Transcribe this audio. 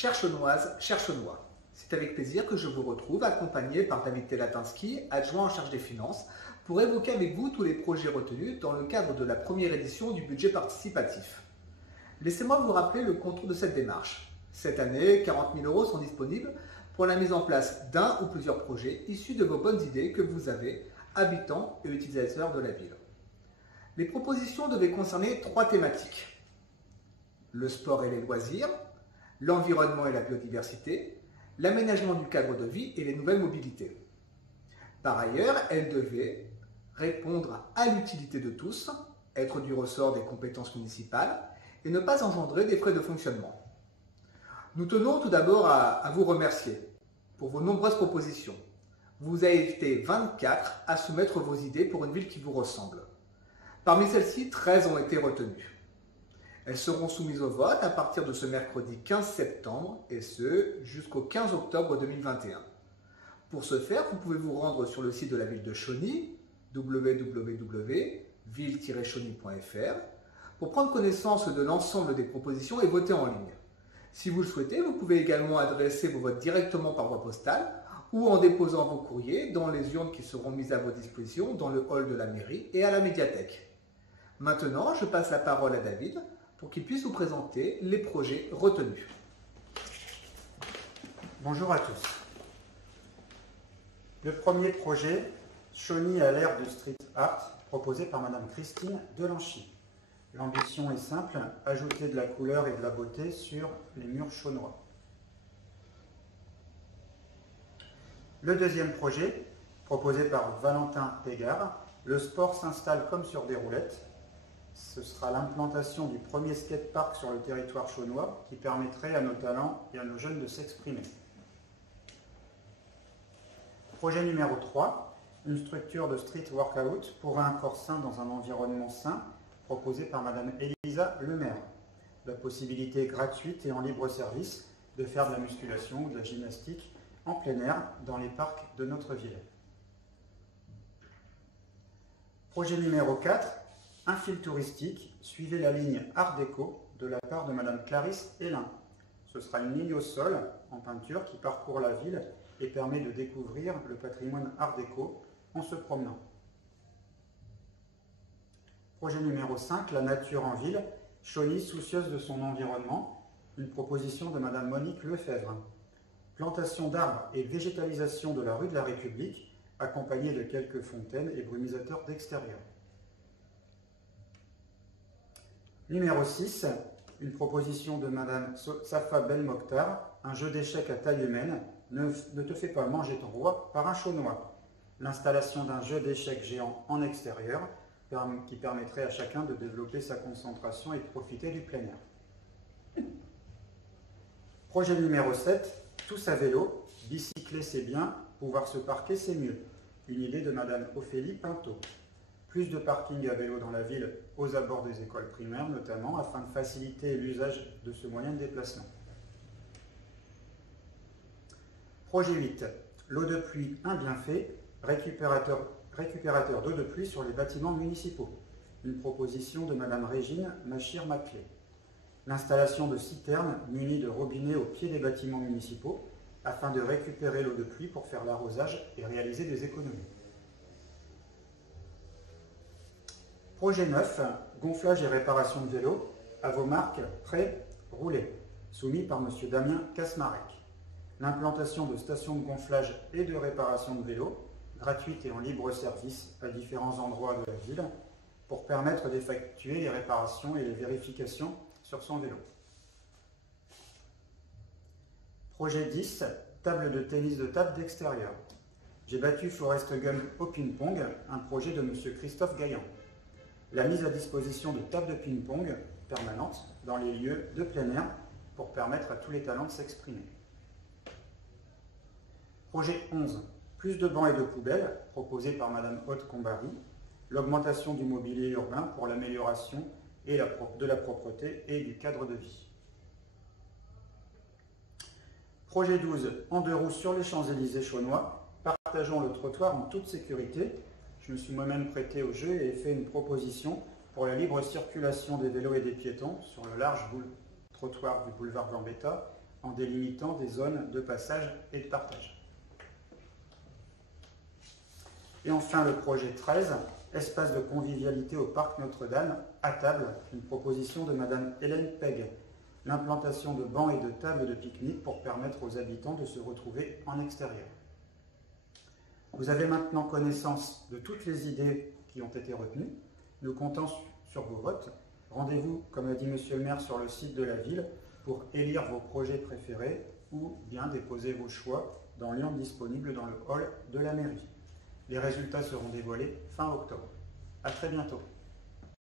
Chères Chaunoises, chers Chaunois, c'est avec plaisir que je vous retrouve accompagné par David Telatinsky, adjoint en charge des finances, pour évoquer avec vous tous les projets retenus dans le cadre de la première édition du budget participatif. Laissez-moi vous rappeler le contour de cette démarche. Cette année, 40 000 € sont disponibles pour la mise en place d'un ou plusieurs projets issus de vos bonnes idées que vous avez, habitants et utilisateurs de la ville. Les propositions devaient concerner 3 thématiques: le sport et les loisirs, l'environnement et la biodiversité, l'aménagement du cadre de vie et les nouvelles mobilités. Par ailleurs, elles devaient répondre à l'utilité de tous, être du ressort des compétences municipales et ne pas engendrer des frais de fonctionnement. Nous tenons tout d'abord à vous remercier pour vos nombreuses propositions. Vous avez été 24 à soumettre vos idées pour une ville qui vous ressemble. Parmi celles-ci, 13 ont été retenues. Elles seront soumises au vote à partir de ce mercredi 15 septembre et ce jusqu'au 15 octobre 2021. Pour ce faire, vous pouvez vous rendre sur le site de la ville de Chauny, www.ville-chauny.fr, pour prendre connaissance de l'ensemble des propositions et voter en ligne. Si vous le souhaitez, vous pouvez également adresser vos votes directement par voie postale ou en déposant vos courriers dans les urnes qui seront mises à votre disposition dans le hall de la mairie et à la médiathèque. Maintenant, je passe la parole à David pour qu'il puisse vous présenter les projets retenus. Bonjour à tous. Le premier projet, Chauny à l'ère du street art, proposé par Madame Christine Delanchy. L'ambition est simple, ajouter de la couleur et de la beauté sur les murs chaunois. Le deuxième projet, proposé par Valentin Pégard, le sport s'installe comme sur des roulettes. Ce sera l'implantation du premier skatepark sur le territoire chaunois qui permettrait à nos talents et à nos jeunes de s'exprimer. Projet numéro 3, une structure de street workout pour un corps sain dans un environnement sain, proposé par Madame Elisa Lemaire. La possibilité gratuite et en libre service de faire de la musculation ou de la gymnastique en plein air dans les parcs de notre ville. Projet numéro 4, un fil touristique, suivez la ligne Art Déco de la part de Madame Clarisse Hélin. Ce sera une ligne au sol en peinture qui parcourt la ville et permet de découvrir le patrimoine Art Déco en se promenant. Projet numéro 5, la nature en ville, Chauny soucieuse de son environnement, une proposition de Madame Monique Lefebvre. Plantation d'arbres et végétalisation de la rue de la République, accompagnée de quelques fontaines et brumisateurs d'extérieur. Numéro 6, une proposition de Madame Safa Belmokhtar, un jeu d'échecs à taille humaine, ne te fais pas manger ton roi par un chaunois. L'installation d'un jeu d'échecs géant en extérieur qui permettrait à chacun de développer sa concentration et de profiter du plein air. Projet numéro 7, tous à vélo, bicycler c'est bien, pouvoir se parquer c'est mieux. Une idée de Madame Ophélie Pinto. Plus de parking à vélo dans la ville, aux abords des écoles primaires notamment, afin de faciliter l'usage de ce moyen de déplacement. Projet 8, l'eau de pluie, un bienfait, récupérateur d'eau de pluie sur les bâtiments municipaux. Une proposition de Madame Régine Machir-Maclé. L'installation de citernes munies de robinets au pied des bâtiments municipaux afin de récupérer l'eau de pluie pour faire l'arrosage et réaliser des économies. Projet 9, gonflage et réparation de vélos, à vos marques, prêts, roulez, soumis par M. Damien Kasmarek. L'implantation de stations de gonflage et de réparation de vélos, gratuites et en libre service à différents endroits de la ville, pour permettre d'effectuer les réparations et les vérifications sur son vélo. Projet 10, table de tennis de table d'extérieur. J'ai battu Forrest Gump au ping-pong, un projet de M. Christophe Gaillan. La mise à disposition de tables de ping-pong permanentes dans les lieux de plein air pour permettre à tous les talents de s'exprimer. Projet 11, plus de bancs et de poubelles, proposé par Madame Haute-Combary, l'augmentation du mobilier urbain pour l'amélioration de la propreté et du cadre de vie. Projet 12, en 2 roues sur les Champs-Élysées chaunois, partageons le trottoir en toute sécurité. Je me suis moi-même prêté au jeu et ai fait une proposition pour la libre circulation des vélos et des piétons sur le large trottoir du boulevard Gambetta en délimitant des zones de passage et de partage. Et enfin le projet 13, espace de convivialité au parc Notre-Dame, à table, une proposition de Madame Hélène Peg. L'implantation de bancs et de tables de pique-nique pour permettre aux habitants de se retrouver en extérieur. Vous avez maintenant connaissance de toutes les idées qui ont été retenues. Nous comptons sur vos votes. Rendez-vous, comme l'a dit Monsieur le maire, sur le site de la ville pour élire vos projets préférés ou bien déposer vos choix dans l'urne disponible dans le hall de la mairie. Les résultats seront dévoilés fin octobre. À très bientôt.